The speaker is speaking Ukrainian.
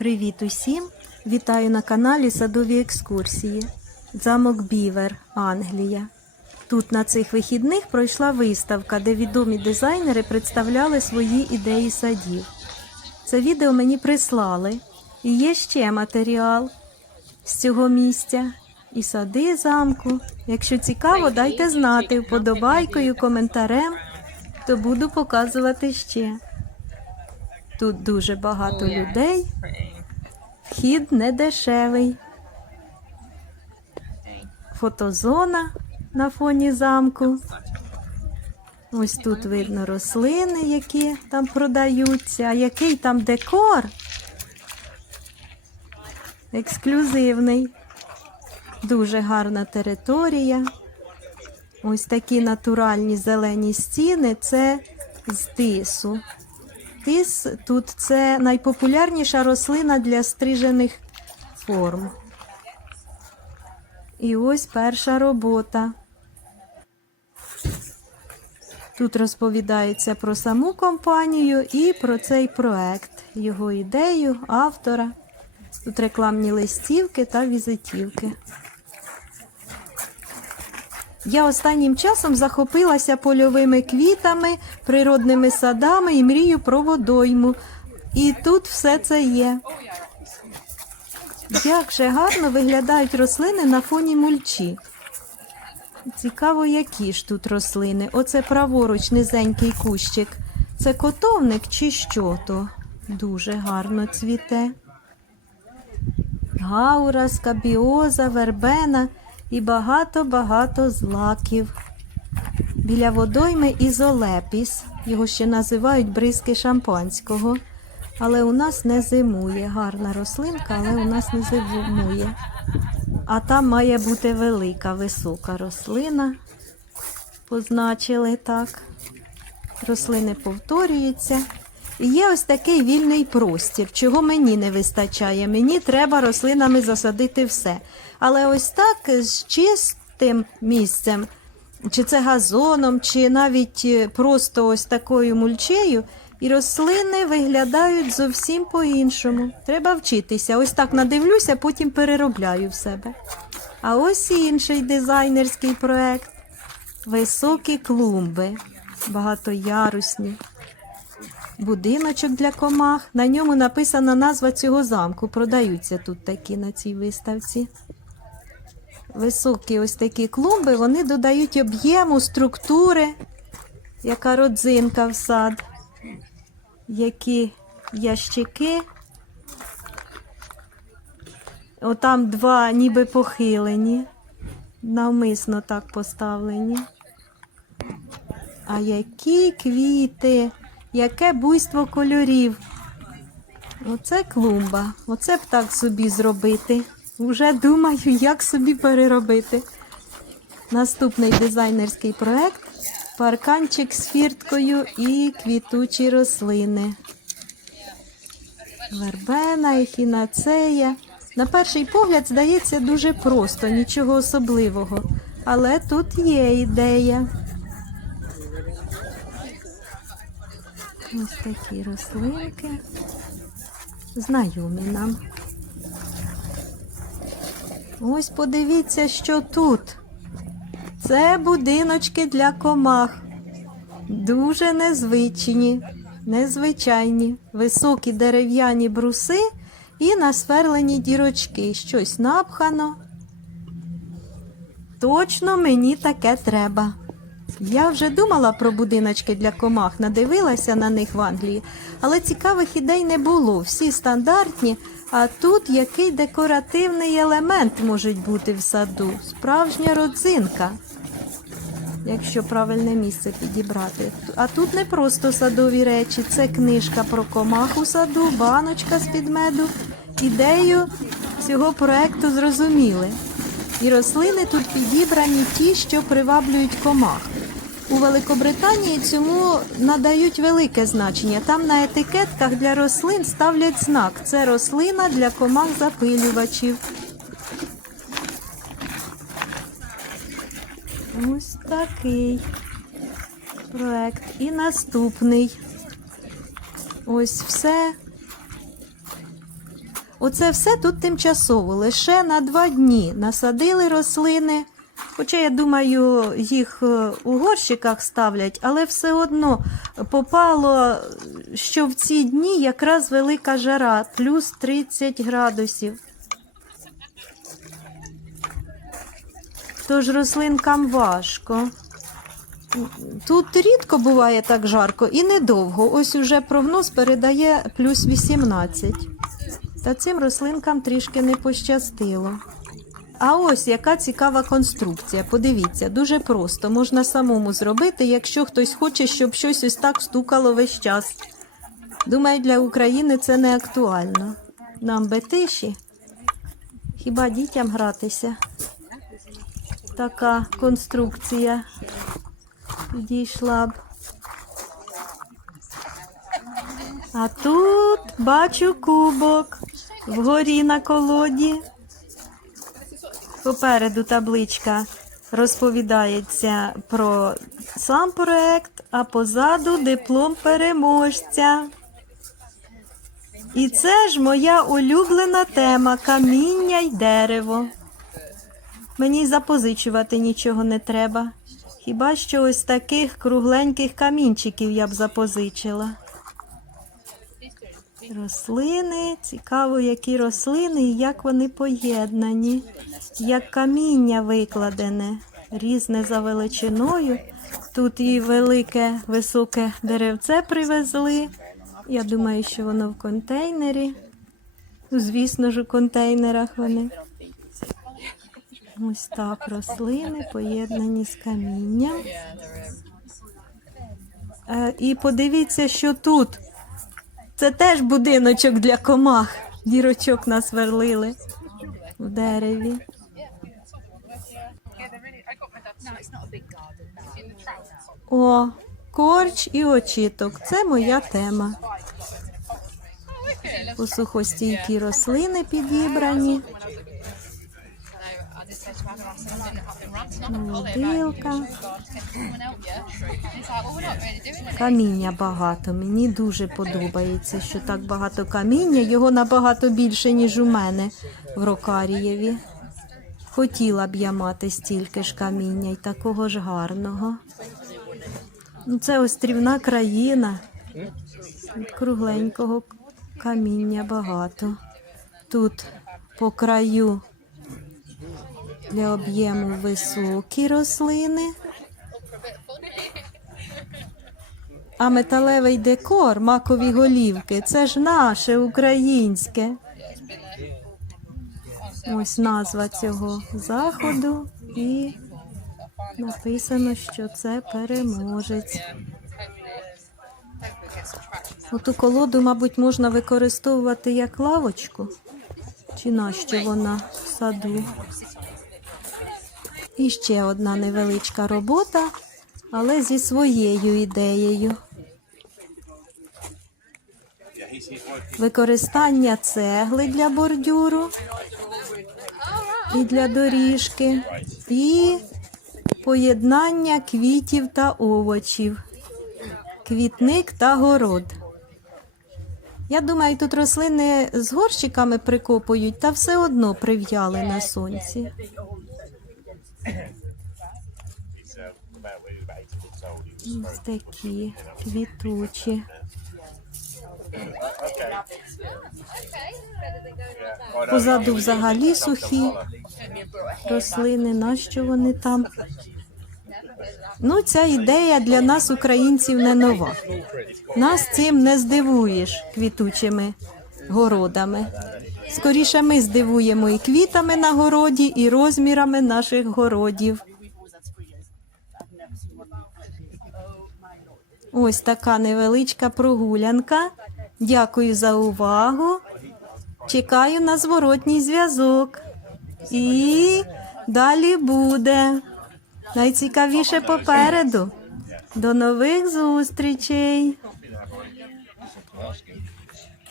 Привіт усім! Вітаю на каналі Садові екскурсії. Замок Бівер, Англія. Тут на цих вихідних пройшла виставка, де відомі дизайнери представляли свої ідеї садів. Це відео мені прислали. І є ще матеріал з цього місця. І сади замку. Якщо цікаво, дайте знати вподобайкою, коментарем, то буду показувати ще. Тут дуже багато людей. Вхід не дешевий. Фотозона на фоні замку. Ось тут видно рослини, які там продаються. А який там декор? Ексклюзивний. Дуже гарна територія. Ось такі натуральні зелені стіни це з тису. Тис тут це найпопулярніша рослина для стрижених форм. І ось перша робота. Тут розповідається про саму компанію і про цей проект, його ідею, автора. Тут рекламні листівки та візитівки. Я останнім часом захопилася польовими квітами, природними садами і мрію про водойму. І тут все це є. Як же гарно виглядають рослини на фоні мульчі. Цікаво, які ж тут рослини. Оце праворуч низенький кущик. Це котовник чи що то? Дуже гарно цвіте. Гаура, скабіоза, вербена і багато-багато злаків. Біля водойми ізолепіс. Його ще називають бризки шампанського. Але у нас не зимує. Гарна рослинка, але у нас не зимує. А там має бути велика, висока рослина. Позначили так. Рослини повторюються. Є ось такий вільний простір, чого мені не вистачає. Мені треба рослинами засадити все. Але ось так з чистим місцем, чи це газоном, чи навіть е, просто ось такою мульчею, і рослини виглядають зовсім по-іншому. Треба вчитися. Ось так надивлюся, потім переробляю в себе. А ось і інший дизайнерський проект. Високі клумби, багатоярусні. Будиночок для комах. На ньому написана назва цього замку. Продаються тут такі на цій виставці. Високі ось такі клумби, вони додають об'єму, структури, яка родзинка в сад, які ящики. Отам два ніби похилені, навмисно так поставлені. А які квіти, яке буйство кольорів. Оце клумба, оце б так собі зробити. Уже думаю, як собі переробити. Наступний дизайнерський проект парканчик з фірткою і квітучі рослини. Вербена, ехінацея. На перший погляд здається дуже просто, нічого особливого. Але тут є ідея. Ось такі рослинки. Знайомі нам. Ось подивіться, що тут. Це будиночки для комах. Дуже незвичні, незвичайні, високі дерев'яні бруси і насверлені дірочки. Щось напхано. Точно мені таке треба. Я вже думала про будиночки для комах, надивилася на них в Англії, але цікавих ідей не було. Всі стандартні, а тут який декоративний елемент може бути в саду. Справжня родзинка, якщо правильне місце підібрати. А тут не просто садові речі, це книжка про комах у саду, баночка з-під меду. Ідею цього проекту зрозуміли. І рослини тут підібрані ті, що приваблюють комах. У Великобританії цьому надають велике значення. Там на етикетках для рослин ставлять знак. Це рослина для комах запилювачів. Ось такий проект. І наступний. Ось все Оце все тут тимчасово, лише на два дні насадили рослини. Хоча, я думаю, їх е, у горщиках ставлять, але все одно попало, що в ці дні якраз велика жара, плюс 30 градусів. Тож рослинкам важко. Тут рідко буває так жарко і недовго. Ось уже прогноз передає плюс 18. Та цим рослинкам трішки не пощастило. А ось яка цікава конструкція. Подивіться, дуже просто. Можна самому зробити, якщо хтось хоче, щоб щось ось так стукало весь час. Думаю, для України це не актуально. Нам би тиші. Хіба дітям гратися? Така конструкція підійшла б. А тут бачу кубок вгорі на колоді. Попереду табличка розповідається про сам проект, а позаду диплом переможця. І це ж моя улюблена тема каміння й дерево. Мені запозичувати нічого не треба. Хіба що ось таких кругленьких камінчиків я б запозичила. Рослини, цікаво, які рослини і як вони поєднані, як каміння викладене, різне за величиною. Тут і велике високе деревце привезли. Я думаю, що воно в контейнері. Ну, Звісно ж, у контейнерах вони. Ось так рослини поєднані з камінням. Е, І подивіться, що тут. Це теж будиночок для комах. Дірочок насверлили в дереві. О, корч і очіток. Це моя тема. Посухостійкі рослини підібрані. Молодилка. Каміння багато. Мені дуже подобається, що так багато каміння. Його набагато більше, ніж у мене в Рокарієві. Хотіла б я мати стільки ж каміння і такого ж гарного. Ну, це острівна країна. Тут кругленького каміння багато. Тут по краю для об'єму високі рослини. А металевий декор, макові голівки, це ж наше українське. Ось назва цього заходу і написано, що це переможець. Оту колоду, мабуть, можна використовувати як лавочку. Чи нащо вона в саду? І ще одна невеличка робота, але зі своєю ідеєю. Використання цегли для бордюру і для доріжки, і поєднання квітів та овочів, квітник та город. Я думаю, тут рослини з горщиками прикопують, та все одно прив'яли на сонці. Ось такі квітучі. Позаду взагалі сухі рослини, нащо вони там? Ну, ця ідея для нас, українців, не нова. Нас цим не здивуєш квітучими городами. Скоріше ми здивуємо і квітами на городі, і розмірами наших городів. Ось така невеличка прогулянка. Дякую за увагу. Чекаю на зворотній зв'язок. І далі буде. Найцікавіше попереду. До нових зустрічей!